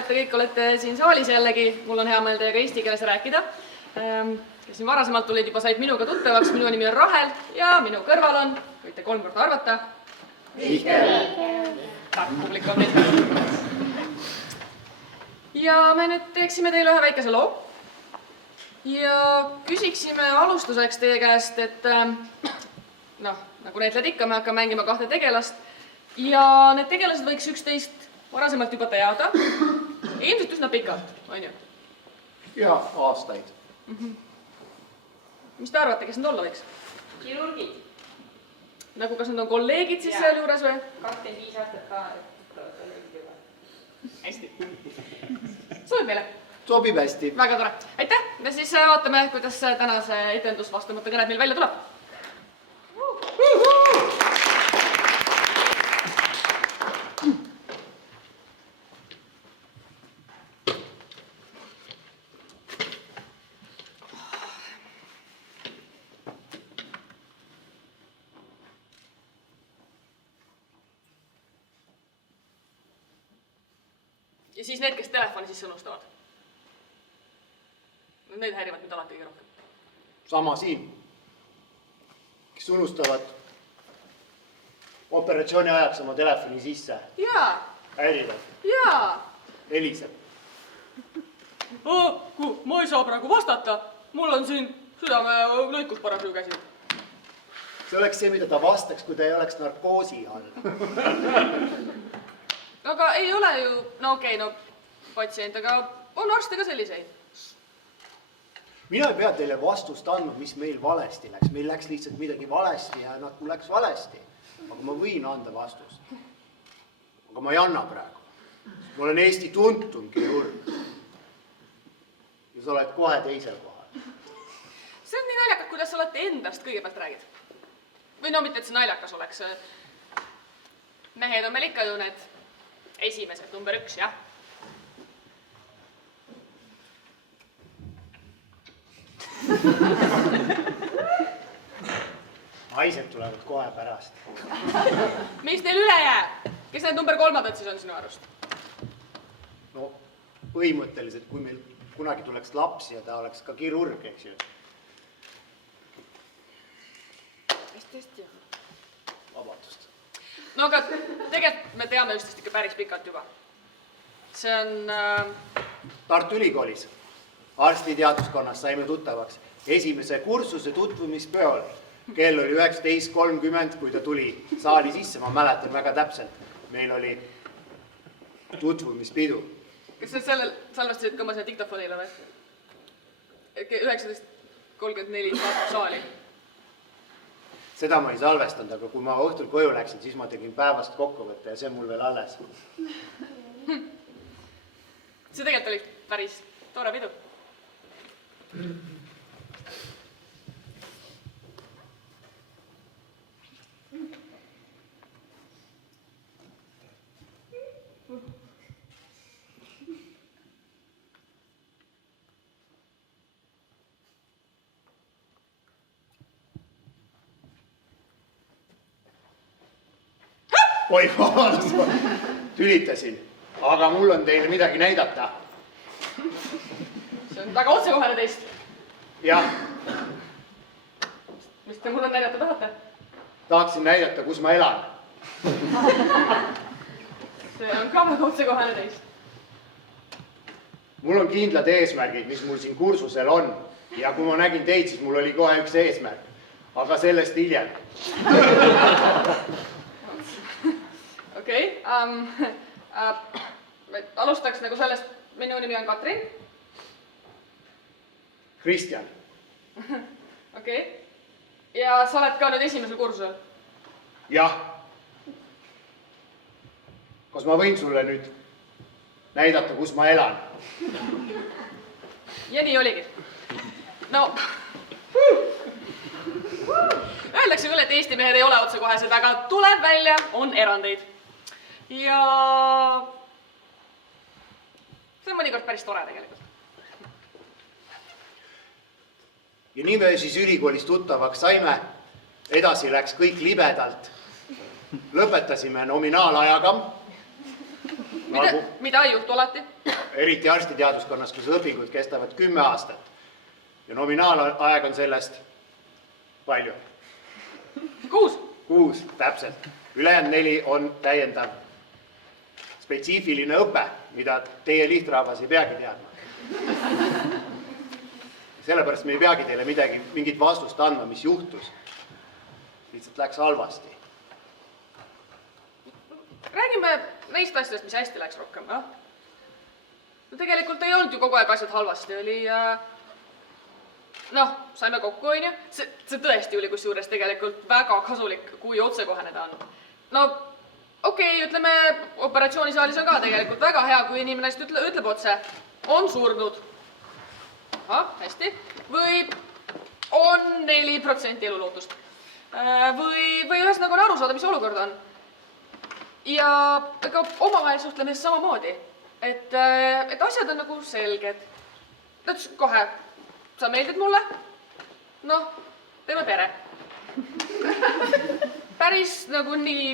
et te kõik olete siin saalis jällegi. Mul on hea meel teiega eesti keeles rääkida. Kes siin varasemalt tulid juba said minuga tuttavaks. Minu nimi on Rahel ja minu kõrval on, võite 3 korda arvata. Mihkel. Publik on meid. Ja me nüüd teeksime teile ühe väikese loo. Ja küsiksime alustuseks teie käest, et nagu näitled ikka, me hakkame mängima 2 tegelast. Ja need tegelased võiks üksteist varasemalt juba teada. Ilmselt üsna pikalt, on ju? Ja aastaid. Mis te arvate, kes need olla võiks? Kirurgid. Nagu kas nad on kolleegid siis seal juures või? 25 aastat ka, et kolleegid juba. Hästi. Sobib meile? Sobib hästi. Väga tore. Aitäh! Ja siis vaatame, kuidas tänase etendus vastamata kõned meil välja tuleb. Ja siis need, kes telefoni sisse unustavad. Need häirivad nüüd alati kõige rohkem. Sama siin. Kes unustavad operatsiooni ajaks oma telefoni sisse. Jaa. Häirivad. Jaa. Heliseb. Ma ei saa praegu vastata. Mul on siin südame lõikus parasjagu käsil. See oleks see, mida ta vastaks, kui ta ei oleks narkoosi all. Aga ei ole ju, patsient, aga on arste ka selliseid. Mina ei pea teile vastust andma, mis meil valesti läks. Meil läks lihtsalt midagi valesti ja nagu läks valesti. Aga ma võin anda vastust. Aga ma ei anna praegu. Ma olen Eesti tuntum kirurg. Ja sa oled kohe teisel kohal. See on nii naljakas, kuidas sa olete endast kõigepealt räägid. Või mitte, et see naljakas oleks. Mehed on meil ikka ju need esimesed, number 1, jah. Naised tulevad kohe pärast. Mis neil üle jääb? Kes need number 3 siis on sinu arust? No, põhimõtteliselt, kui meil kunagi tuleks lapsi ja ta oleks ka kirurg, eks ju. Hästi. Vabandust. No aga tegelikult me teame üksteist ikka päris pikalt juba. See on... Tartu Ülikoolis arstiteaduskonnas saime tuttavaks esimese kursuse tutvumispeol. Kell oli 19.30, kui ta tuli saali sisse, ma mäletan väga täpselt. Meil oli tutvumispidu. Kas sa salvestasid ka oma selle diktofonile või? 19.34 vaatab saali. Seda ma ei salvestanud, aga kui ma õhtul koju läksin, siis ma tegin päevast kokkuvõtte ja see on mul veel alles. See tegelikult oli päris tore pidu. Oi, vabandust, ma tülitasin, aga mul on teile midagi näidata. See on väga otsekohane teist. Jah. Mis te mulle näidata tahate? Tahaksin näidata, kus ma elan. See on ka väga otsekohane teist. Mul on kindlad eesmärgid, mis mul siin kursusel on. Ja kui ma nägin teid, siis mul oli kohe üks eesmärk. Aga sellest hiljem. Okei. Alustaks nagu sellest, minu nimi on Katrin. Kristjan. Okei. Ja sa oled ka nüüd esimesel kursusel? Jah. Kas ma võin sulle nüüd näidata, kus ma elan? Ja nii oligi. No, öeldakse küll, et Eesti mehed ei ole otsekohesed, aga tuleb välja, on erandeid. Ja see on mõnikord päris tore tegelikult. Ja nii me siis ülikoolis tuttavaks saime. Edasi läks kõik libedalt. Lõpetasime nominaalajaga. Mida ei juhtu alati? eriti arstiteaduskonnas, kus õpingud kestavad 10 aastat ja nominaalaeg on sellest palju? 6. 6, täpselt. Ülejäänud 4 on täiendav spetsiifiline õpe, mida teie lihtrahvas ei peagi teadma. Sellepärast me ei peagi teile mingit vastust andma, mis juhtus. Lihtsalt läks halvasti. Räägime neist asjadest, mis hästi läks rohkem, jah? No tegelikult ei olnud ju kogu aeg asjad halvasti, oli noh, saime kokku, on ju. See tõesti oli kusjuures tegelikult väga kasulik, kui otsekohene ta on. No, okei, ütleme, operatsioonisaalis on ka tegelikult väga hea, kui inimene ütleb otse, on surnud. Ahah, hästi. Või on 4% elulootust. Või ühesõnaga on aru saada, mis olukord on. Ja ega omavahel suhtlemises samamoodi, et asjad on nagu selged. Ta ütles kohe, sa meeldid mulle? Noh, teeme pere. Päris nagu nii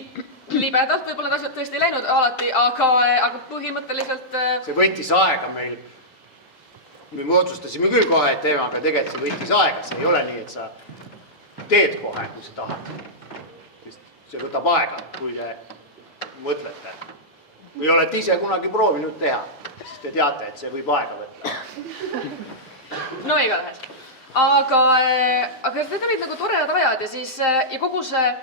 libedalt, võib-olla need asjad tõesti ei läinud alati, aga põhimõtteliselt... See võttis aega meil. Me otsustasime küll kohe, et teeme, aga tegelikult see võttis aega. See ei ole nii, et sa teed kohe, kui sa tahad. See võtab aega, kui te mõtlete. Või olete ise kunagi proovinud teha, siis te teate, et see võib aega võtta. No igatahes. Aga need olid nagu toredad ajad ja siis ja kogu see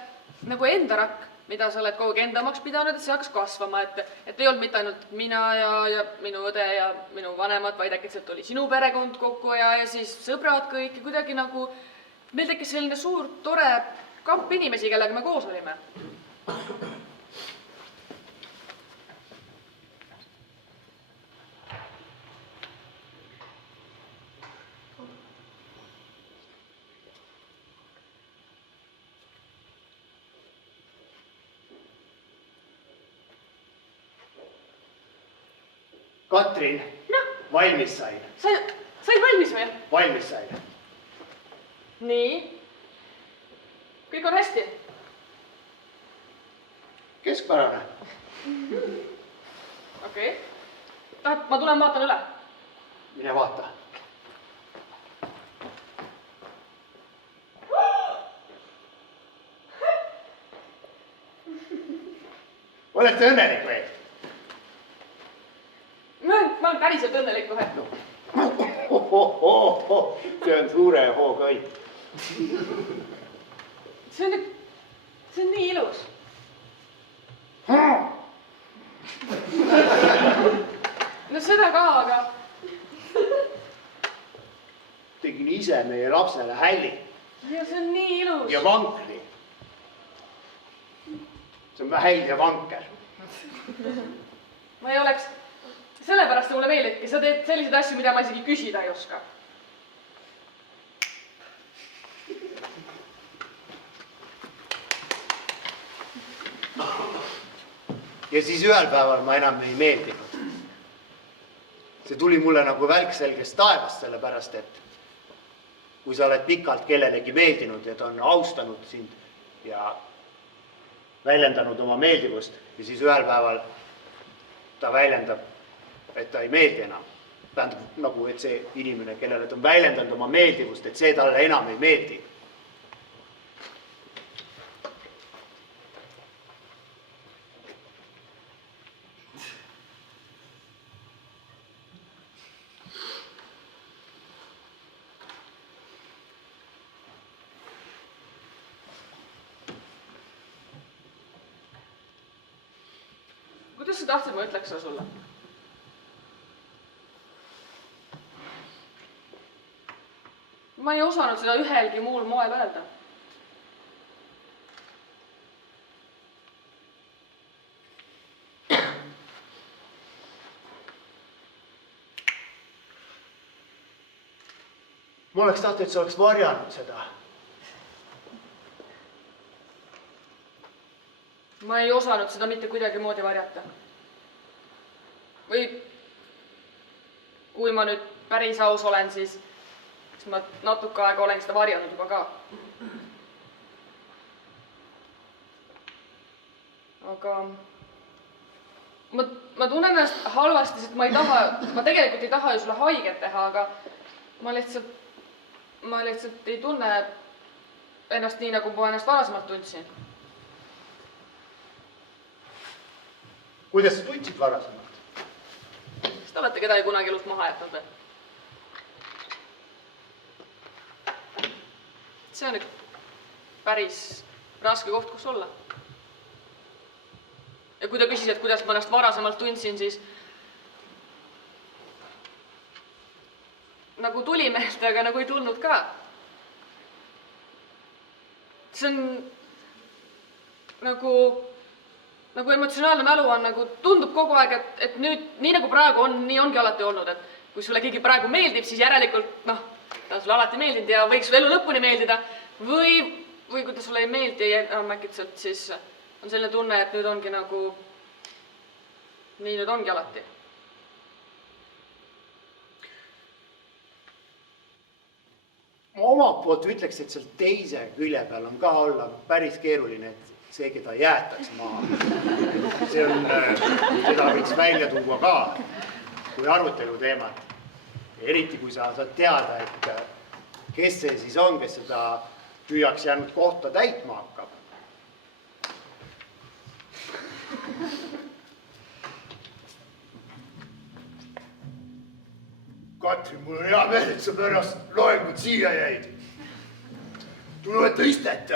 nagu enda rakk, mida sa oled kogu aeg enda omaks pidanud, et see hakkas kasvama, et ei olnud mitte ainult mina ja minu õde ja minu vanemad, vaid äkitselt oli sinu perekond kokku ja siis sõbrad kõik ja kuidagi nagu meil tekkis selline suur, tore kamp inimesi, kellega me koos olime. Katrin, valmis sain. Sain valmis või? Valmis sain. Nii. Kõik on hästi? Keskpärane. Okei. Tahad, ma tulen vaatan üle? Mine vaata. Olete õnnelik või? Ma olen päriselt õnnelik kohe. See on suure hooga õit. See on nii ilus. No seda ka, aga... Tegin ise meie lapsele hälli. Ja see on nii ilus. Ja vankri. See on häll ja vanker. Ma ei oleks... Sellepärast see mulle meeldibki, sa teed selliseid asju, mida ma isegi küsida ei oska. Ja siis ühel päeval ma enam ei meeldinud. See tuli mulle nagu välk selgest taevast, sellepärast, et kui sa oled pikalt kellelegi meeldinud ja ta on austanud sind ja väljendanud oma meeldivust ja siis ühel päeval ta väljendab, et ta ei meeldi enam. Tähendab nagu, et see inimene, kellele ta on väljendanud oma meeldivust, et see talle enam ei meeldi. Kuidas sa tahtsid, ma ütleks seda sulle? Ma ei osanud seda ühelgi muul moel öelda. Ma oleks tahtnud, et sa oleks varjanud seda. Ma ei osanud seda mitte kuidagi moodi varjata. Või kui ma nüüd päris aus olen, siis ma natuke aega olen seda varjanud juba ka. ma tunnen ennast halvasti, sest ma tegelikult ei taha ju sulle haiget teha, aga ma lihtsalt ei tunne ennast nii, nagu ma ennast varasemalt tundsin. Kuidas sa tundsid varasemalt? Kas te olete kedagi kunagi elust maha jätnud või? See on nüüd päris raske koht, kus olla. Ja kui ta küsis, et kuidas ma ennast varasemalt tundsin, siis nagu tuli meelde, aga nagu ei tulnud ka. See on nagu emotsionaalne mälu on, nagu tundub kogu aeg, et nüüd, nii nagu praegu on, nii ongi alati olnud, et kui sulle keegi praegu meeldib, siis järelikult, ta on sulle alati meeldinud ja võiks sulle elu lõpuni meeldida, või kui ta sulle ei meeldi enam äkitselt, siis on selline tunne, et nüüd ongi nagu, nii nüüd ongi alati. Ma omalt poolt ütleks, et seal teise külje peal on ka olla päris keeruline, et see, keda jäetaks maha. Seda võiks välja tuua ka, kui arutelu teemat. Eriti, kui sa saad teada, et kes see siis on, kes seda tühjaks jäänud kohta täitma hakkab. Katrin, mul on hea meel, et sa pärast loengut siia jäid. Tule võtta istet.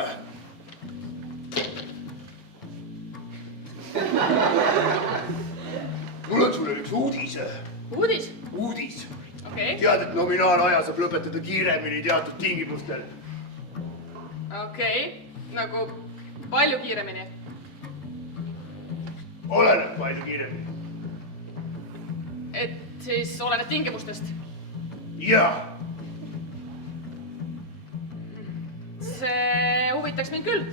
Mul on sulle üks uudis. Uudis? Uudis. Okei. Tead, et nominaalaja saab lõpetada kiiremini teatud tingimustel. Okei. Nagu palju kiiremini? Oleneb palju kiiremini. Et siis oleneb tingimustest? Jaa. See huvitaks mind küll.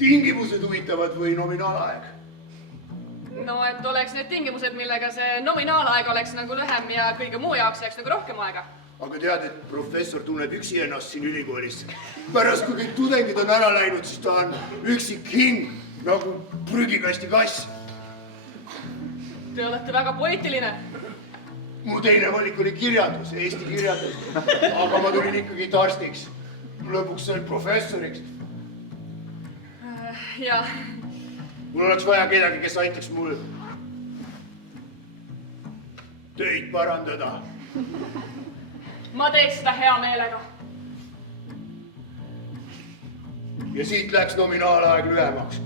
Tingimused huvitavad või nominaalaeg? No, et oleks need tingimused, millega see nominaalaeg oleks nagu lühem ja kõige muu jaoks jääks nagu rohkem aega. Aga tead, et professor tunneb üksi ennast siin ülikoolis. Pärast, kui kõik tudengid on ära läinud, siis ta on üksik hing, nagu prügikasti kass. Te olete väga poeetiline. Mu teine valik oli kirjandus, eesti kirjandus. Aga ma tulin ikkagi arstiks. Lõpuks sain professoriks. Jaa. Mul oleks vaja kedagi, kes aitaks mul töid parandada. Ma teeks seda hea meelega. Ja siit läks nominaalaeg lühemaks.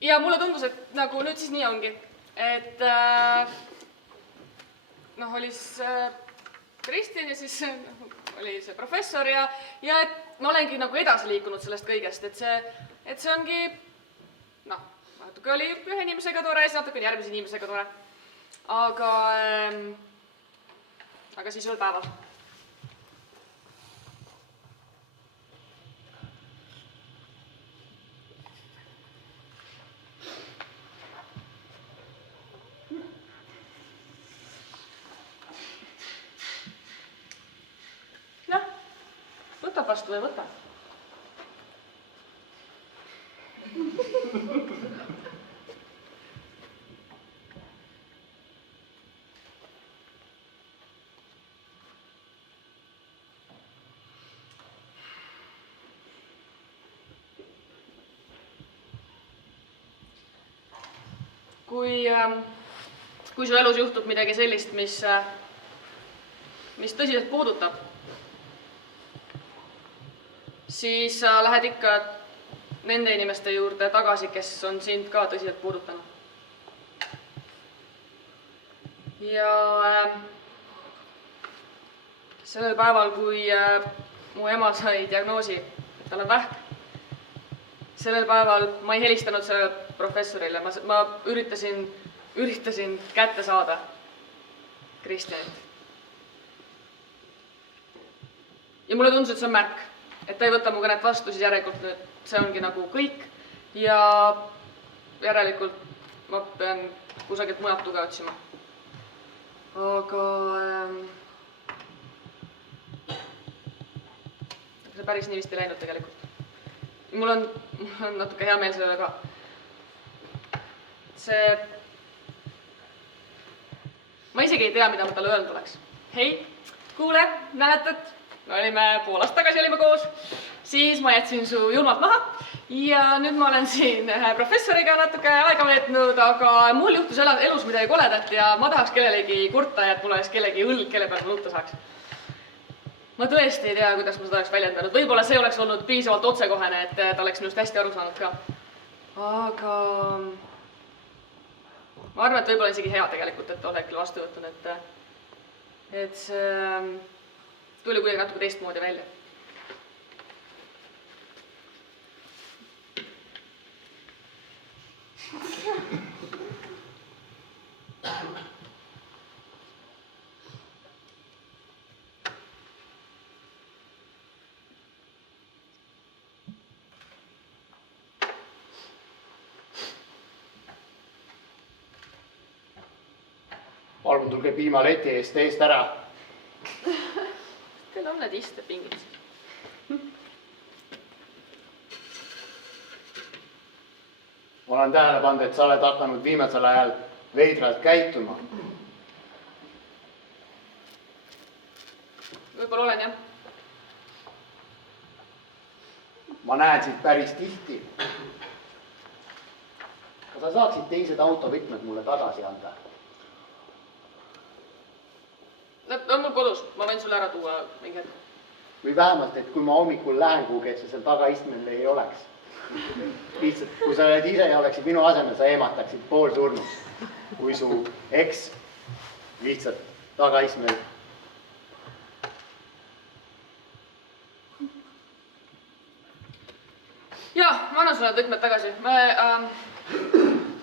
Ja mulle tundus, et nagu nüüd siis nii ongi. Et oli Kristjan ja siis oli see professor ja et ma olengi nagu edasi liikunud sellest kõigest, et see ongi, natuke oli ühe inimesega tore, siis natuke järgmise inimesega tore. Aga siis ühel päeval. Võtab vastu või võta? Kui su elus juhtub midagi sellist, mis tõsiselt puudutab, siis sa lähed ikka nende inimeste juurde tagasi, kes on sind ka tõsiselt puudutanud. Ja sellel päeval, kui mu ema sai diagnoosi, et tal on vähk, sellel päeval ma ei helistanud sellele professorile, ma üritasin kätte saada Kristjanit. Ja mulle tundus, et see on märk. Et ta ei võta mu kõnet vastu, siis järelikult nüüd see ongi nagu kõik ja järelikult ma pean kusagilt mujalt tuge otsima. aga see päris nii vist ei läinud tegelikult. Mul on natuke hea meel sellele ka. Ma isegi ei tea, mida ma talle öelnud oleks. Hei, kuule, mäletad, me olime pool aastat tagasi olime koos, siis ma jätsin su julmalt maha ja nüüd ma olen siin professoriga natuke aega veetnud, aga mul juhtus elus midagi koledat ja ma tahaks kellelegi kurta ja et mul oleks kellegi õlg, kelle peal ma nutta saaks. Ma tõesti ei tea, kuidas ma seda oleks väljendanud. Võib-olla see oleks olnud piisavalt otsekohene, et ta oleks minust hästi aru saanud ka. Aga ma arvan, et võib-olla isegi hea tegelikult, et olen küll vastu võtnud, et see tuli kuidagi natuke teistmoodi välja. Palun tulge piimaleti eest ära. Teil on need istepingid. Ma olen tähele pannud, et sa oled hakanud viimasel ajal veidralt käituma. Võib-olla olen, jah. Ma näen sind päris tihti. Kas sa saaksid teised autovõtmed mulle tagasi anda? On mul kodus, ma võin sulle ära tuua mingi hetk. Või vähemalt, et kui ma hommikul lähen kuhugi, et sa seal tagaistmel ei oleks. Lihtsalt, kui sa oled ise ja oleksid minu asemel, sa ehmataksid poolsurnuks, kui su eks lihtsalt tagaistmel. Jaa, ma annan sulle võtmed tagasi.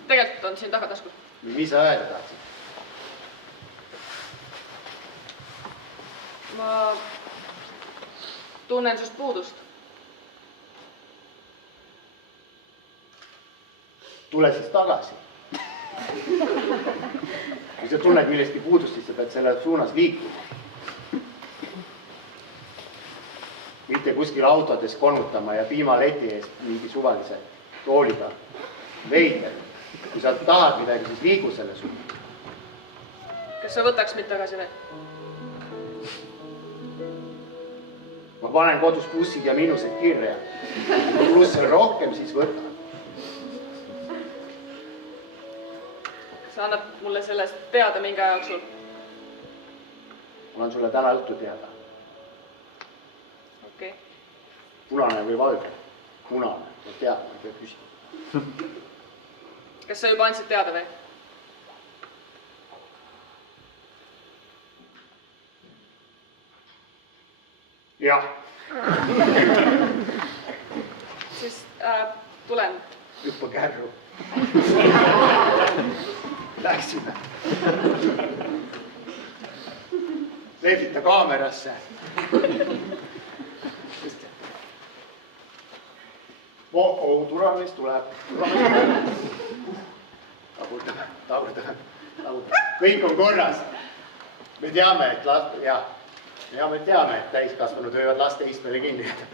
Tegelikult on siin tagataskus. Mis sa öelda tahtsid? Ma tunnen sust puudust. Tule siis tagasi. Kui sa tunned millestki puudust, siis sa pead selle suunas liikuma. Mitte kuskil autodes konutama ja piimaleti eest mingi suvalise tooliga. Veider. Kui sa tahad midagi, siis liigu selle suunas. Kas sa võtaks mind tagasi või? Ma panen kodus plussid ja miinused kirja. Kui plusse on rohkem, siis võta. Sa annad mulle sellest teada mingi aja jooksul. Mul on sulle täna õhtu teada. Okei. Punane või valge? Punane. Ma tead, ma ei pea küsima. Kas sa juba andsid teada või? Jah. Siis tulen. Hüppa kärru. Läksime. Lehvita kaamerasse. Turamees tuleb. Tagurdame. Kõik on korras. Me teame, et täiskasvanud võivad laste istmele kinni jääda.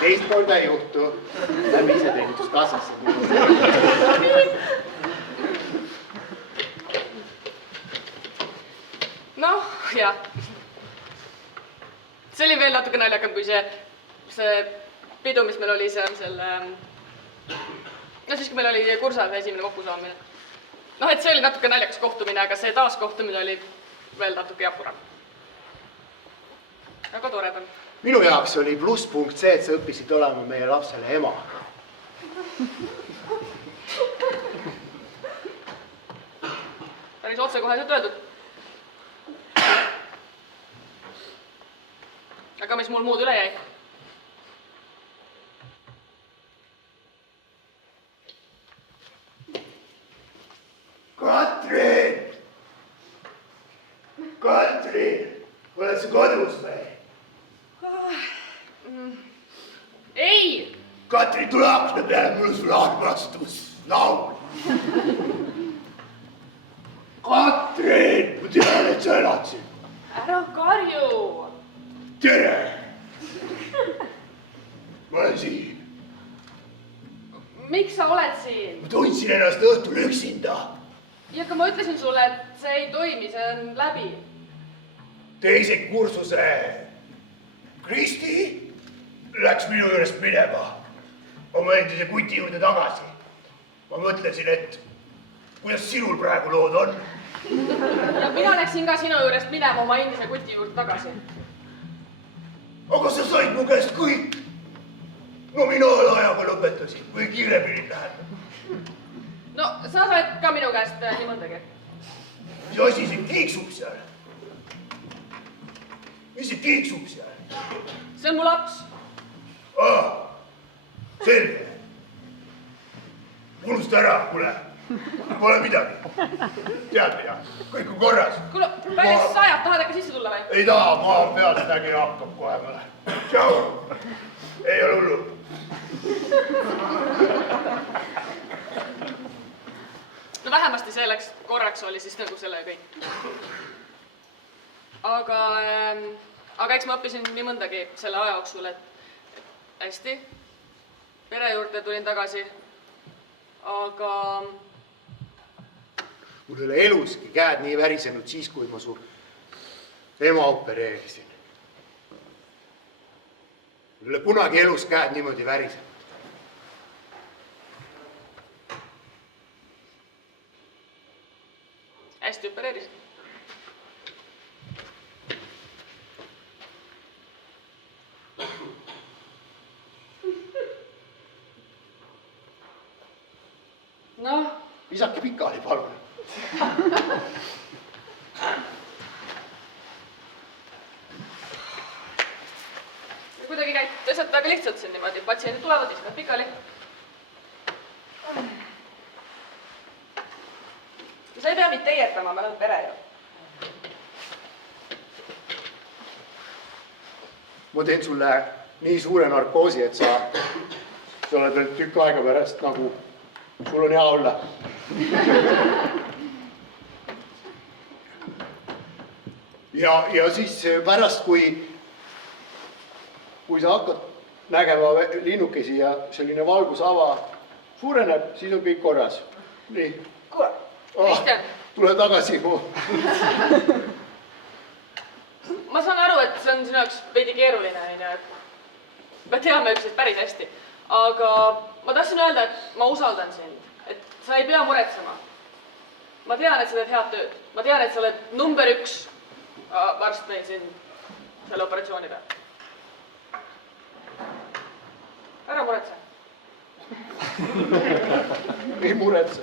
Teist korda ei juhtu. Lähme ise teenituskassasse. Noh, jah. See oli veel natuke naljakam kui see pidu, mis meil oli seal selle... No siis, kui meil oli kursal esimene kokkusaamine. Noh, et see oli natuke naljakas kohtumine, aga see taaskohtumine oli veel natuke japuram. Aga toredam. Minu jaoks oli plusspunkt see, et sa õppisid olema meie lapsele ema. Päris otsekoheselt öeldud. Aga mis mul muud üle jäi? Katrin! Katrin! Oled sa kodus või? Ei! Katri, tule akna peale, mul on sulle armastus. Laul. Katrin, ma tean, et sa elad siin. Ära karju. Tere. Ma olen siin. Miks sa oled siin? Ma tundsin ennast õhtul üksinda. Ja ka ma ütlesin sulle, et see ei toimi, see on läbi. Teise kursuse Kristi läks minu juurest minema. Oma endise kuti juurde tagasi. Ma mõtlesin, et kuidas sinul praegu lood on? Ja mina läksin ka sinu juurest minema oma endise kuti juurde tagasi. Aga sa said mu käest kõik. Nominaalajaga lõpetasin või kiiremini lähen. No, sa said ka minu käest nii mõndagi. Mis asi see kiiksub seal? Mis see kiiksub seal? See on mu laps. Selge. Unusta ära, kuule. Pole midagi. Tead mida? Kõik on korras. Kuule, päris sajab, tahad äkki sisse tulla või? Ei taha, maa pealt nägi hakkab kohe mõle. Tšau. Ei ole hullu. No vähemasti see läks korraks oli siis nagu selle kõik. Aga eks ma õppisin nii mõndagi selle aja jooksul, et hästi, pere juurde tulin tagasi, aga... Mul ei ole eluski käed nii värisenud siis, kui ma su ema opereerisin. Mul ei ole kunagi elus käed niimoodi värisenud. Hästi opereerisid. Noh. Visake pikali, palun. Ja kuidagi käib tõsad väga lihtsalt siin niimoodi. Patsiendid tulevad, iskavad pikali. Sa ei pea mind teietama, ma olen pere ju. Ma teen sulle nii suure narkoosi, et sa oled veel tükk aega pärast nagu sul on hea olla. Ja siis pärast, kui sa hakkad nägema linnukesi ja selline valgusava suureneb, siis on kõik korras. Nii. Kuule, Kristjan. Tule tagasi. Ma saan aru, et see on sinu jaoks veidi keeruline. Me teame üksteist päris hästi. Aga ma tahtsin öelda, et ma usaldan sind. Et sa ei pea muretsema. Ma tean, et sa teed head tööd. Ma tean, et sa oled number 1 varst meil siin selle operatsiooni peal. Ära muretse. Ei muretse.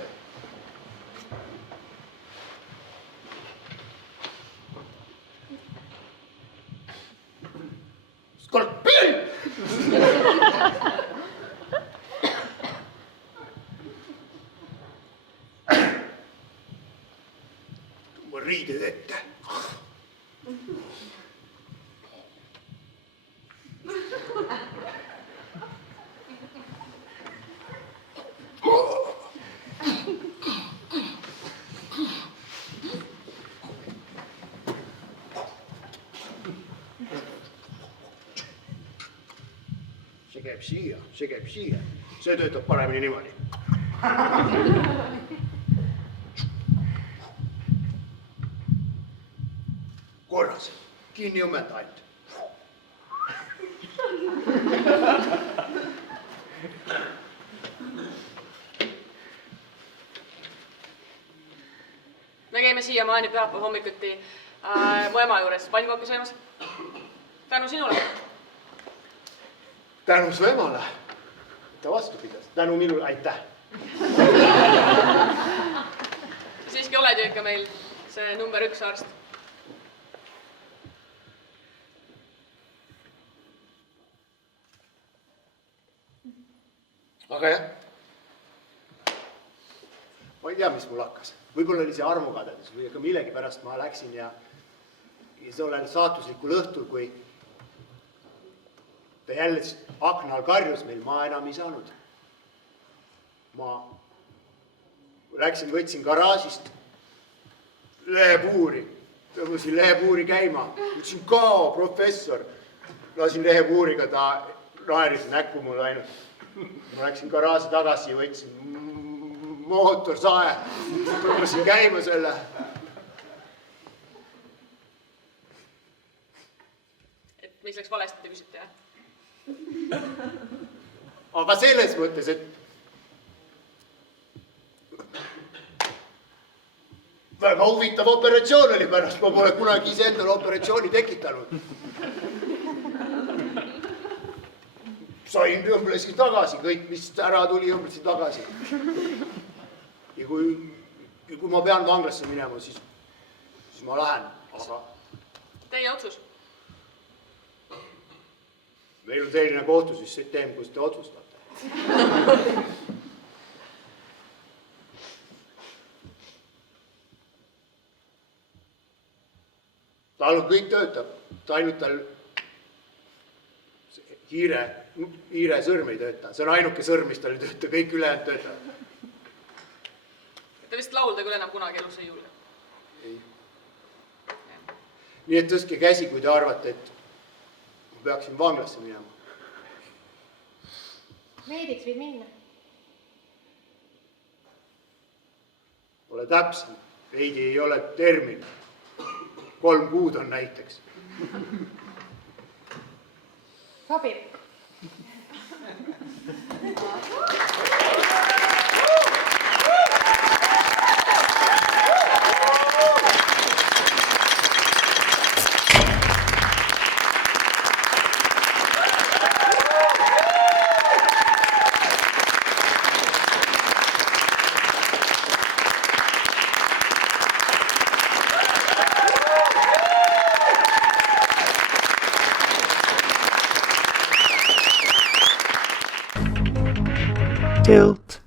Skorpion! Tõmba riided ette. See käib siia. See töötab paremini niimoodi. Korras. Kinni õmmeta ainult. Me käime siiamaani pühapäeva hommikuti mu ema juures pannkooki söömas. Tänu sinule. Tänu su emale. Ta vastu pidas. Tänu minule. Aitäh. Siiski oled ju ikka meil see number 1 arst. Aga jah. Ma ei tea, mis mul hakkas. Võib-olla oli see armukadedus või ka millegi pärast ma läksin ja tollel saatuslikul õhtul, kui ta jälle akna all karjus meil, ma enam ei saanud. Ma läksin, võtsin garaažist lehepuuri, tõmbasin lehepuuri käima, ütlesin kao, professor. Lasin lehepuuriga, ta naeris näkku mulle ainult. Ma läksin garaaži tagasi ja võtsin mootorsae, tõmbasin käima selle. Et mis läks valesti, te küsite, jah? Aga selles mõttes, et väga huvitav operatsioon oli pärast, ma pole kunagi ise endale operatsiooni tekitanud. Sain, õmblesin tagasi, kõik, mis ära tuli, õmblesin tagasi. Ja kui ma pean vanglasse minema, siis ma lähen, aga... Teie otsus? Meil on selline kohtusüsteem, kus te otsustate. Tal on kõik töötab, ainult tal hiire sõrm ei tööta. See on ainuke sõrm, mis tal ei tööta, kõik ülejäänud töötab. Te vist laulda küll enam kunagi elus ei julge? Ei. Nii et tõstke käsi, kui te arvate, et ma peaksin vanglasse minema. Meediks võid minna. Pole täpsem, veidi ei ole termin. 3 kuud on näiteks. Sobib. Tilt.